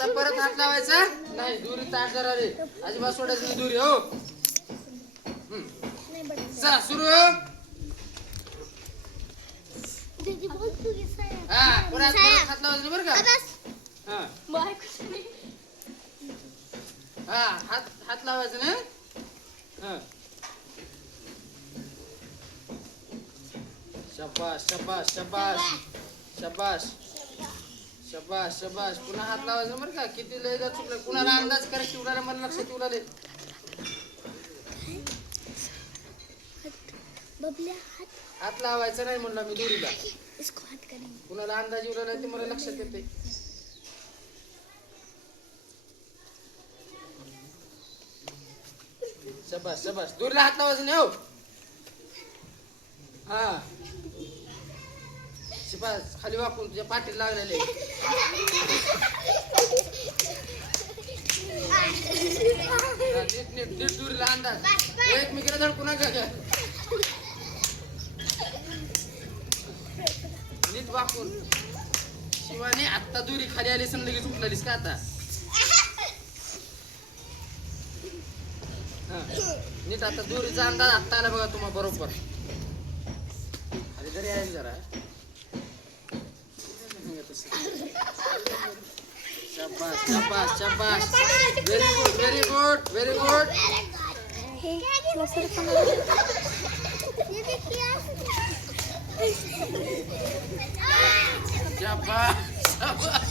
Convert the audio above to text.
आता परत हात लावायचा नाही. दुरी ताट जरा रे, अजिबात सोडायचं नाही दुरी. हो चला सुरू. हा परत परत हात लावायचं बरं का. हा हा हात हात लावायचं ना. हा शबाश शबाश शबाश शबाश शबाश शबाश. पुन्हा हात लावायचं बरं का. किती लय चुकलं. कुणाला अंदाज करेक्ट उडाला मला लक्षात उडाले. हात लावायचं नाही म्हणलं मी दोरीला. कुणाला अंदाज उडाला ते मला लक्षात येते. शबाश शबाश. दोरीला हात लावायचं नाही. हो हा शिबास खाली वाकून तुझ्या पाठीला लागलेले. नीट नीट नीट दुरीला अंदाज. एकमेकीला धडकू नका. नीट वाकून. शिवाने आत्ता दुरी खाली आली सण लगेच उठलालीस का आता. हा नीट आता दुरीचा अंदाज आत्ता आला बघा तुम्हाला बरोबर. खाली जरी आहे जरा. शाबाश शाबाश शाबाश. Very good very good very good. शाबाश शाबाश.